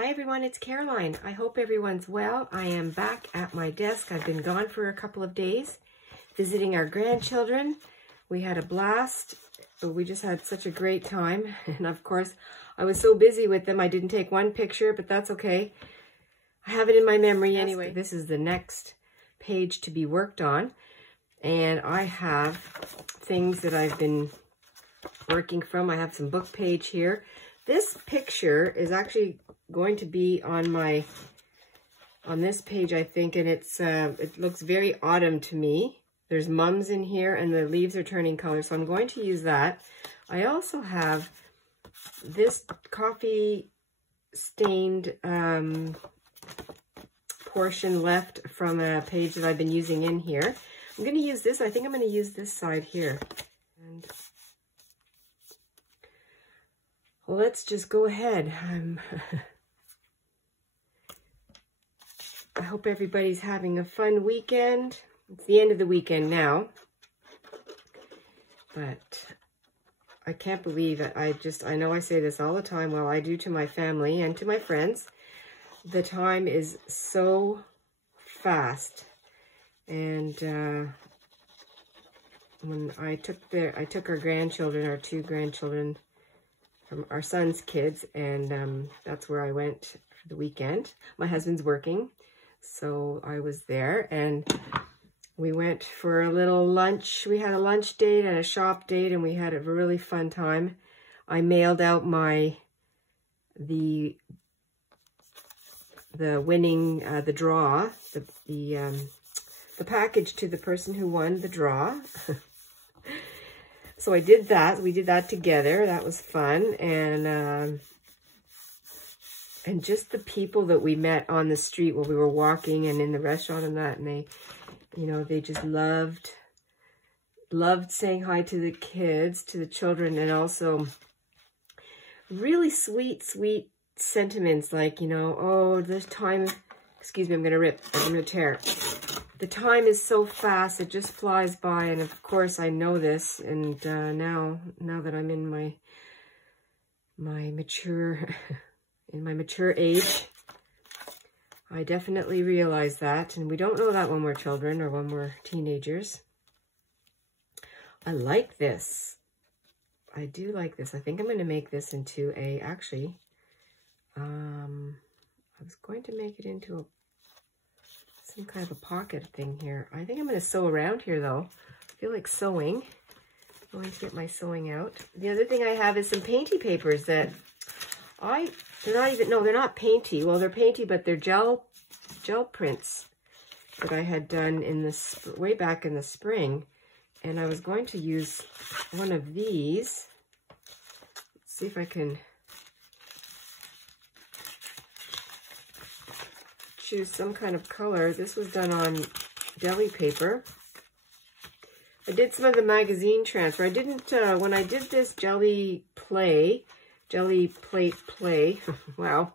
Hi everyone, it's Caroline. I hope everyone's well. I am back at my desk. I've been gone for a couple of days visiting our grandchildren. We had a blast. We just had such a great time. And of course, I was so busy with them, I didn't take one picture, but that's okay. I have it in my memory anyway. This is the next page to be worked on. And I have things that I've been working from. I have some book page here. This picture is actually going to be on this page, I think, and it looks very autumn to me. There's mums in here and the leaves are turning color, so I'm going to use that. I also have this coffee stained portion left from a page that I've been using in here. I'm going to use this. I think I'm going to use this side here. And well, let's just go ahead. I hope everybody's having a fun weekend. It's the end of the weekend now. But I can't believe it. I know I say this all the time, well, I do to my family and to my friends. The time is so fast. And when I took our grandchildren, our two grandchildren, from our son's kids, and that's where I went for the weekend. My husband's working, so I was there, and we went for a little lunch. We had a lunch date and a shop date, and we had a really fun time. I mailed out the package to the person who won the draw. So I did that. We did that together. That was fun. And just the people that we met on the street while we were walking and in the restaurant and that, and they, you know, they just loved saying hi to the kids, to the children, and also really sweet sentiments like, you know, oh, this time, excuse me, I'm going to tear. The time is so fast, it just flies by, and of course I know this, and now that I'm in my mature age, I definitely realize that, and we don't know that when we're children or when we're teenagers. I like this. I do like this. I think I'm going to make this into actually, I was going to make it into some kind of a pocket thing here. I think I'm going to sew around here though. I feel like sewing. I'm going to get my sewing out. The other thing I have is some painty papers that they're not painty. Well, they're painty, but they're gel prints that I had done way back in the spring. And I was going to use one of these. Let's see if I can choose some kind of color. This was done on deli paper. I did some of the magazine transfer. I didn't, when I did this jelly plate play, wow,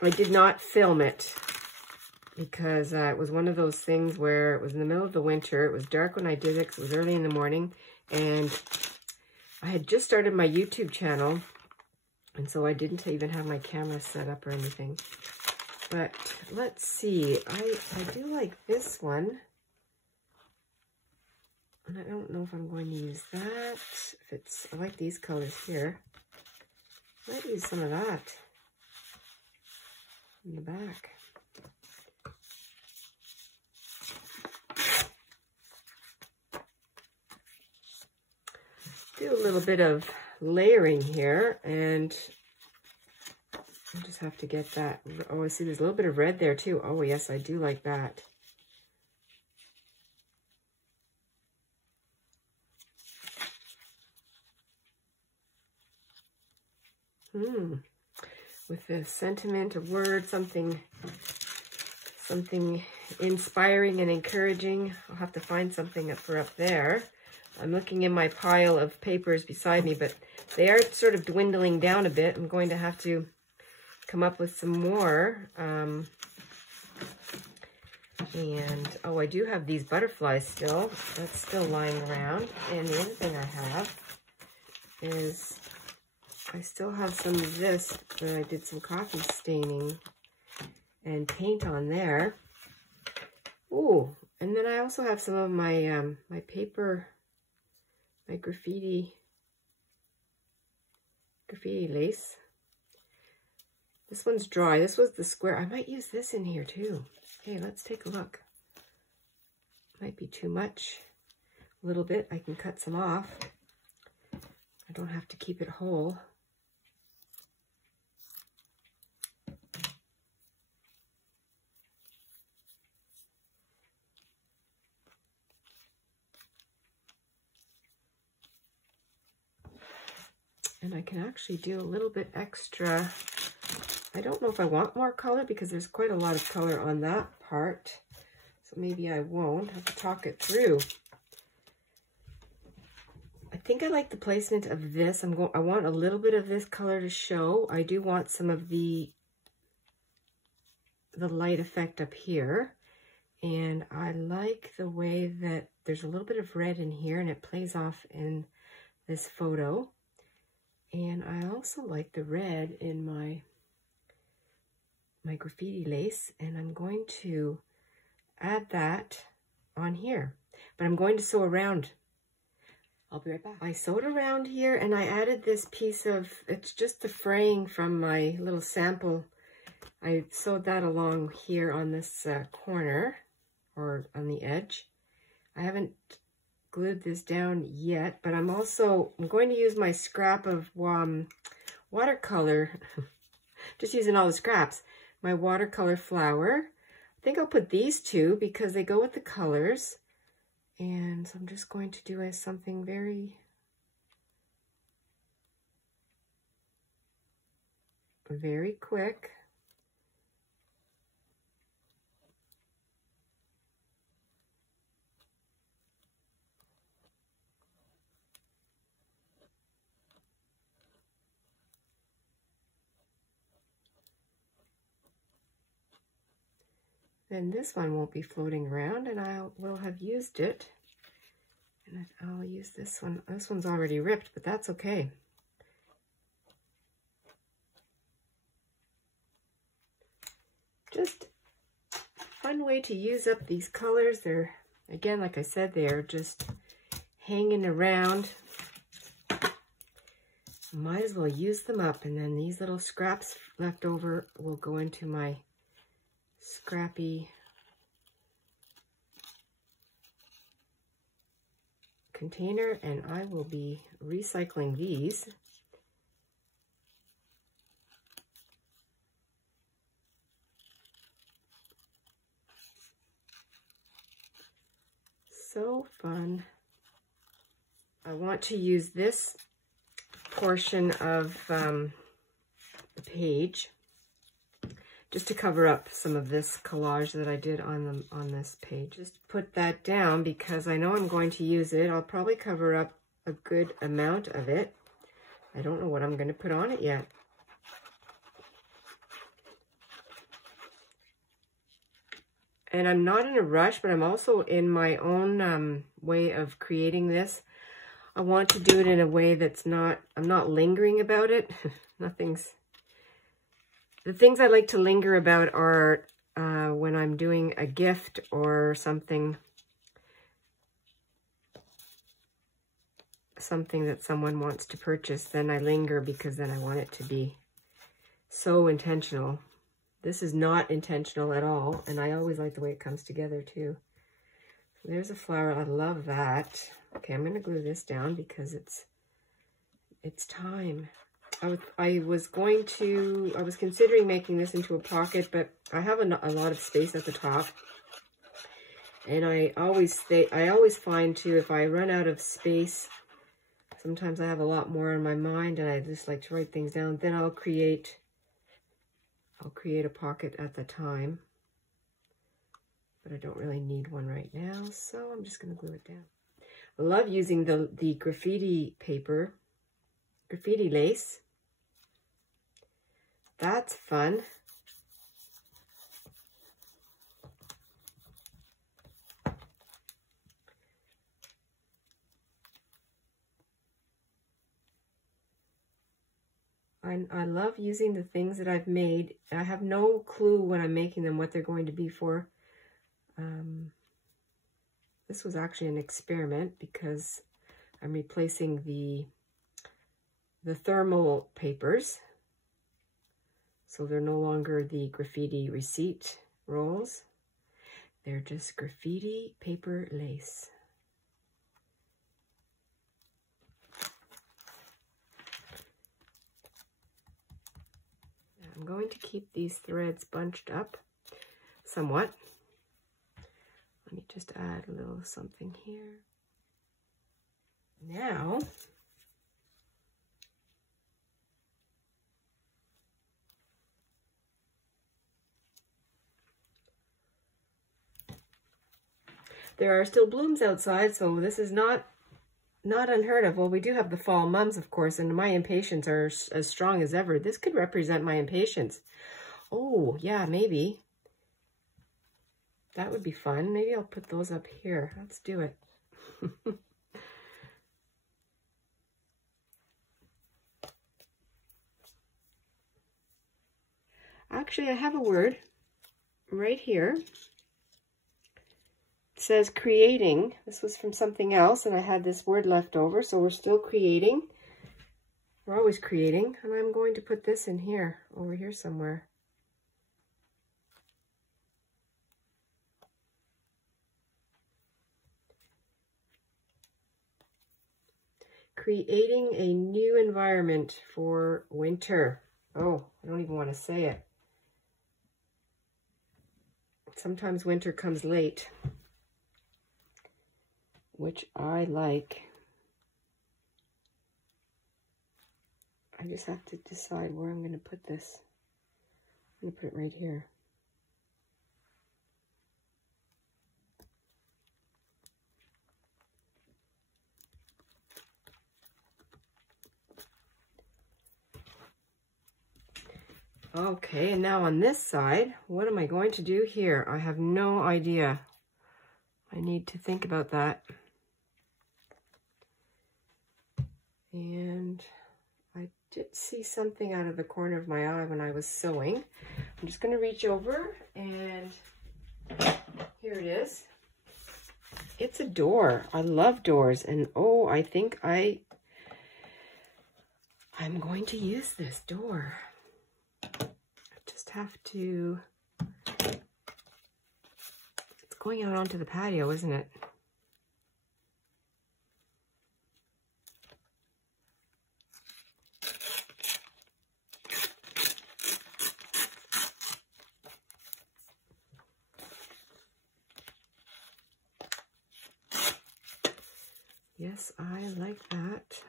I did not film it because it was one of those things where it was in the middle of the winter. It was dark when I did it because it was early in the morning, and I had just started my YouTube channel, and so I didn't even have my camera set up or anything. But let's see, I do like this one. And I don't know if I'm going to use that. I like these colors here. I might use some of that in the back. Do a little bit of layering here, and I just have to get that. Oh, I see there's a little bit of red there too. Oh, yes, I do like that. With the sentiment, a word, something inspiring and encouraging. I'll have to find something for up there. I'm looking in my pile of papers beside me, but they are sort of dwindling down a bit. I'm going to have to come up with some more. And, oh, I do have these butterflies still. That's still lying around. And the other thing I have is I still have some of this that I did some coffee staining and paint on there. Ooh, and then I also have some of my my paper, my graffiti lace. This one's dry. This was the square. I might use this in here too. Okay, let's take a look. Might be too much. A little bit. I can cut some off. I don't have to keep it whole. And I can actually do a little bit extra. I don't know if I want more color because there's quite a lot of color on that part. So maybe I won't. Have to talk it through. I think I like the placement of this. I want a little bit of this color to show. I do want some of the light effect up here. And I like the way that there's a little bit of red in here and it plays off in this photo. And I also like the red in my graffiti lace, and I'm going to add that on here. But I'm going to sew around. I'll be right back. I sewed around here and I added this piece of, it's just the fraying from my little sample. I sewed that along here on this corner or on the edge. I haven't glued this down yet, but I'm going to use my scrap of watercolor. Just using all the scraps. My watercolor flower. I think I'll put these two because they go with the colors. And so I'm just going to do something very, very quick. Then this one won't be floating around and I will have used it. And I'll use this one. This one's already ripped, but that's okay. Just a fun way to use up these colors. They're, again, like I said, they're just hanging around. Might as well use them up, and then these little scraps left over will go into my scrappy container, and I will be recycling these. So fun. I want to use this portion of the page just to cover up some of this collage that I did on this page. Just put that down because I know I'm going to use it. I'll probably cover up a good amount of it. I don't know what I'm going to put on it yet. And I'm not in a rush, but I'm also in my own way of creating this. I want to do it in a way that's not, I'm not lingering about it. The things I like to linger about are when I'm doing a gift or something that someone wants to purchase, then I linger because then I want it to be so intentional. This is not intentional at all, and I always like the way it comes together too. So there's a flower. I love that. Okay, I'm going to glue this down because it's time. I was considering making this into a pocket, but I have a lot of space at the top. And I always find too, if I run out of space, sometimes I have a lot more on my mind and I just like to write things down. Then I'll create a pocket at the time. But I don't really need one right now, so I'm just going to glue it down. I love using the graffiti paper, graffiti lace. That's fun. I love using the things that I've made. I have no clue when I'm making them what they're going to be for. This was actually an experiment because I'm replacing the thermal papers. So they're no longer the graffiti receipt rolls. They're just graffiti paper lace. I'm going to keep these threads bunched up somewhat. Let me just add a little something here. Now, there are still blooms outside, so this is not unheard of. Well, we do have the fall mums, of course, and my impatience are as strong as ever. This could represent my impatience. Oh, yeah, maybe. That would be fun. Maybe I'll put those up here. Let's do it. Actually, I have a word right here. It says creating. This was from something else, and I had this word left over, so we're still creating. We're always creating, and I'm going to put this in here, over here somewhere. Creating a new environment for winter. Oh, I don't even want to say it. Sometimes winter comes late, which I like. I just have to decide where I'm going to put this. I'm going to put it right here. Okay, and now on this side, what am I going to do here? I have no idea. I need to think about that. And I did see something out of the corner of my eye when I was sewing. I'm just going to reach over, and here it is. It's a door. I love doors, and oh, I think I'm going to use this door. Have to, it's going out onto the patio, isn't it? Yes, I like that.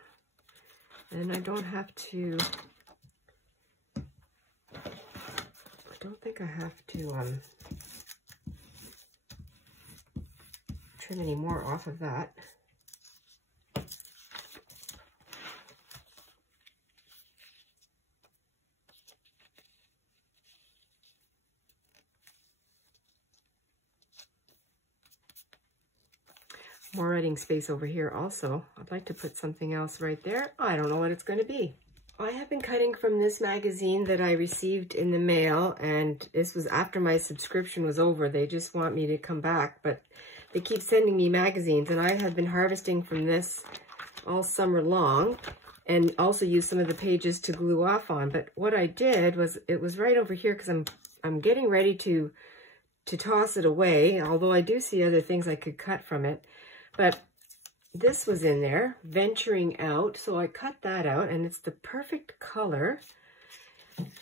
And I don't have to, I don't think I have to trim any more off of that. More writing space over here also. I'd like to put something else right there. I don't know what it's going to be. I have been cutting from this magazine that I received in the mail, and this was after my subscription was over. They just want me to come back, but they keep sending me magazines, and I have been harvesting from this all summer long, and also used some of the pages to glue off on. But what I did was, it was right over here because I'm getting ready to toss it away, although I do see other things I could cut from it. But this was in there, venturing out, so I cut that out, and it's the perfect color.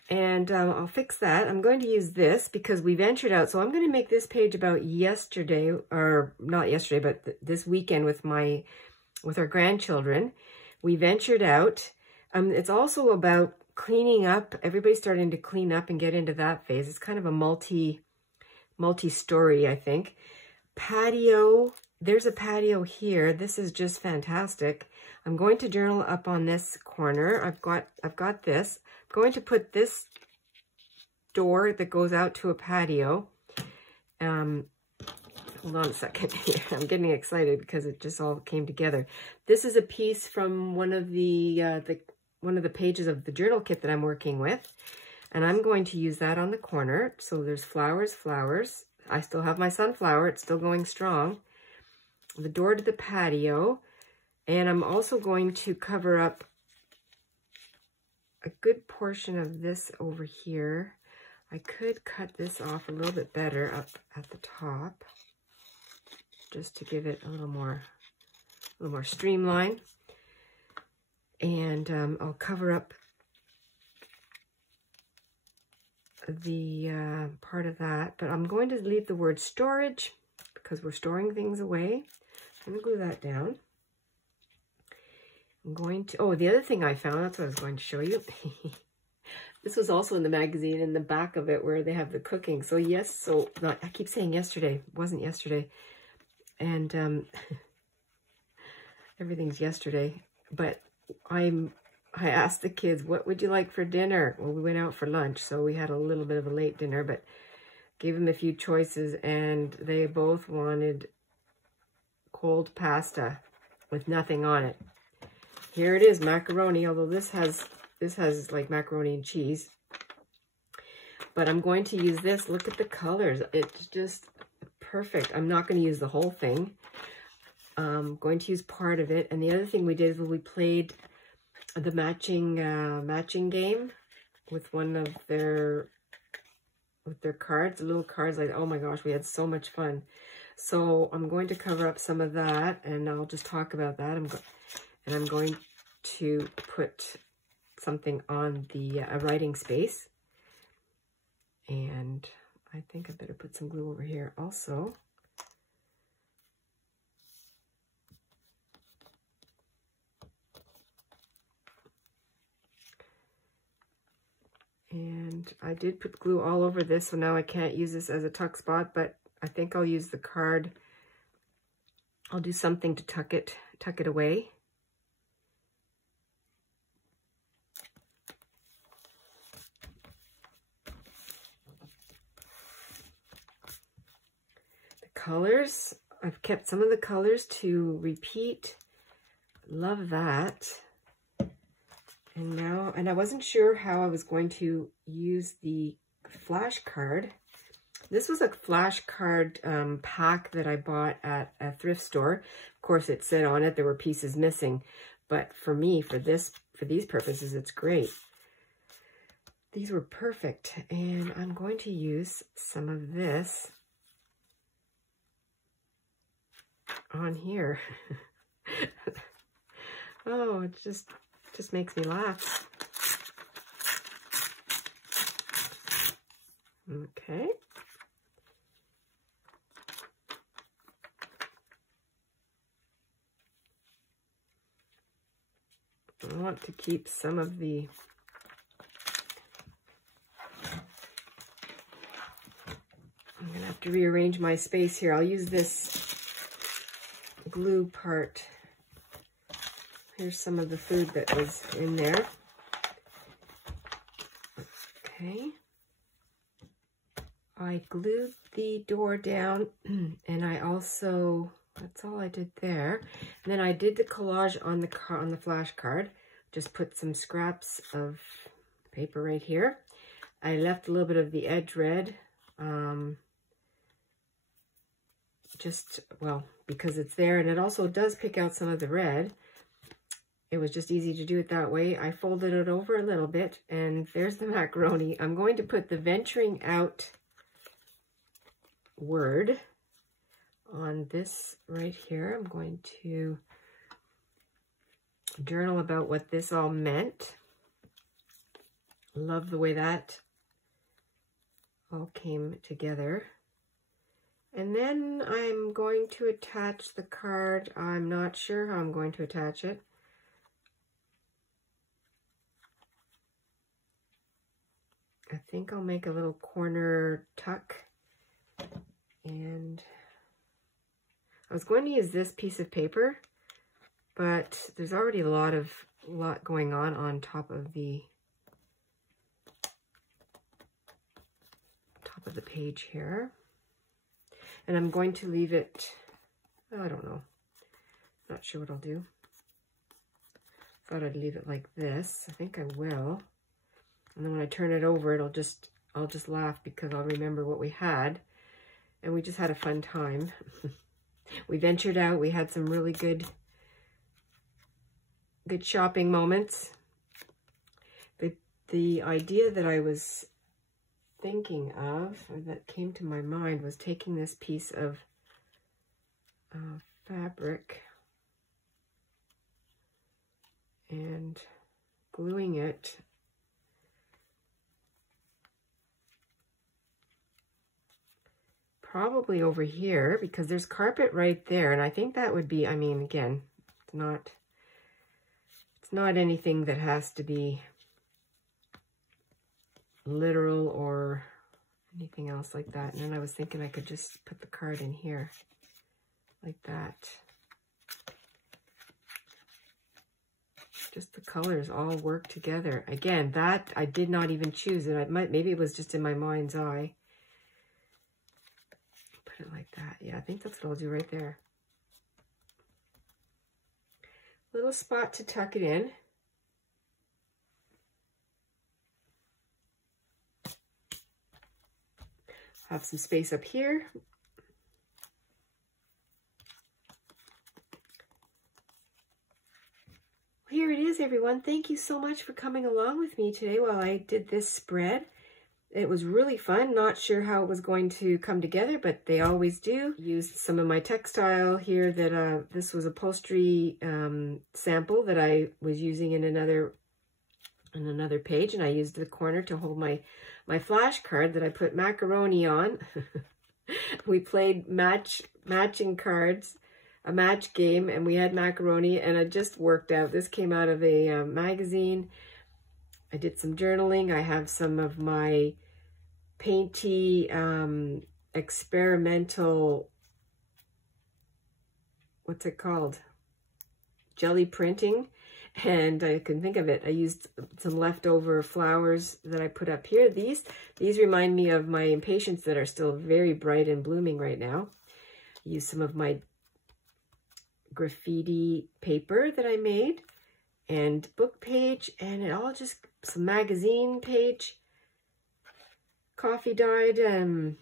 And I'll fix that. I'm going to use this because we ventured out. So I'm going to make this page about yesterday, or not yesterday, but this weekend with our grandchildren. We ventured out. It's also about cleaning up. Everybody's starting to clean up and get into that phase. It's kind of a multi-story, I think. Patio. There's a patio here. This is just fantastic. I'm going to journal up on this corner. I've got this. I'm going to put this door that goes out to a patio. Hold on a second here. I'm getting excited because it just all came together. This is a piece from one of the one of the pages of the journal kit that I'm working with. And I'm going to use that on the corner. So there's flowers, flowers. I still have my sunflower. It's still going strong. The door to the patio. And I'm also going to cover up a good portion of this over here. I could cut this off a little bit better up at the top, just to give it a little more streamline. And I'll cover up the part of that, but I'm going to leave the word storage because we're storing things away. I'm going to glue that down. I'm going to, oh, the other thing I found, that's what I was going to show you. This was also in the magazine, in the back of it, where they have the cooking. So yes, so I keep saying yesterday, it wasn't yesterday. And everything's yesterday. But I asked the kids, what would you like for dinner? Well, we went out for lunch, so we had a little bit of a late dinner, but gave them a few choices, and they both wanted cold pasta with nothing on it. Here it is, macaroni, although this has like macaroni and cheese. But I'm going to use this. Look at the colors. It's just perfect. I'm not going to use the whole thing. I'm going to use part of it. And the other thing we did was we played the matching game with one of their cards, the little cards. Like, oh my gosh, we had so much fun. So I'm going to cover up some of that, and I'll just talk about that. I'm going to put something on the writing space. And I think I better put some glue over here also. And I did put glue all over this, so now I can't use this as a tuck spot, but I think I'll use the card. I'll do something to tuck it away. Colors, I've kept some of the colors to repeat. Love that. And now, and I wasn't sure how I was going to use the flash card. This was a flash card pack that I bought at a thrift store. Of course, it said on it there were pieces missing, but for me, for these purposes, it's great. These were perfect, and I'm going to use some of this on here. Oh, it just makes me laugh. Okay. I want to keep some of the I'm gonna have to rearrange my space here. I'll use this glue part. Here's some of the food that was in there. Okay. I glued the door down, and I also, that's all I did there. And then I did the collage on the flash card. Just put some scraps of paper right here. I left a little bit of the edge red. Just, well, because it's there, and it also does pick out some of the red. It was just easy to do it that way. I folded it over a little bit, and there's the macaroni. I'm going to put the venturing out word on this right here. I'm going to journal about what this all meant. Love the way that all came together. And then I'm going to attach the card. I'm not sure how I'm going to attach it. I think I'll make a little corner tuck. And I was going to use this piece of paper, but there's already a lot going on top of the page here. And I'm going to leave it, I don't know, not sure what I'll do. thought I'd leave it like this. I think I will. And then when I turn it over, I'll just laugh because I'll remember what we had. And we just had a fun time. We ventured out. We had some really good shopping moments. The idea that I was thinking of, or that came to my mind, was taking this piece of fabric and gluing it probably over here, because there's carpet right there, and I think that would be, I mean, again, it's not anything that has to be literal or anything else like that. And then I was thinking I could just put the card in here like that. Just the colors all work together. Again, that I did not even choose it. Maybe it was just in my mind's eye. Put it like that. Yeah, I think that's what I'll do right there. Little spot to tuck it in. Have some space up here. Here it is, everyone. Thank you so much for coming along with me today while I did this spread. It was really fun. Not sure how it was going to come together, but they always do. Used some of my textile here that this was upholstery sample that I was using in another page, and I used the corner to hold my flashcard that I put macaroni on. We played matching cards, a match game, and we had macaroni, and it just worked out. This came out of a magazine. I did some journaling. I have some of my painty experimental, what's it called? Jelly printing. And I can think of it. I used some leftover flowers that I put up here. These remind me of my impatiens that are still very bright and blooming right now. I used some of my graffiti paper that I made, and book page, and it all just some magazine page, coffee dyed, and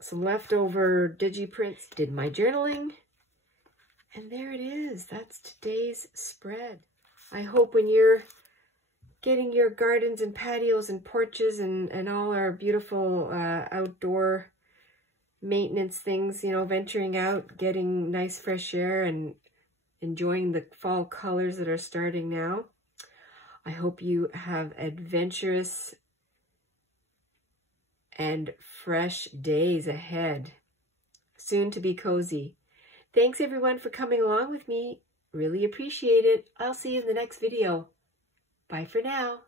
some leftover digi-prints. Did my journaling, and there it is. That's today's spread. I hope when you're getting your gardens and patios and porches and all our beautiful outdoor maintenance things, you know, venturing out, getting nice fresh air and enjoying the fall colors that are starting now. I hope you have adventurous and fresh days ahead. Soon to be cozy. Thanks everyone for coming along with me. Really appreciate it. I'll see you in the next video. Bye for now.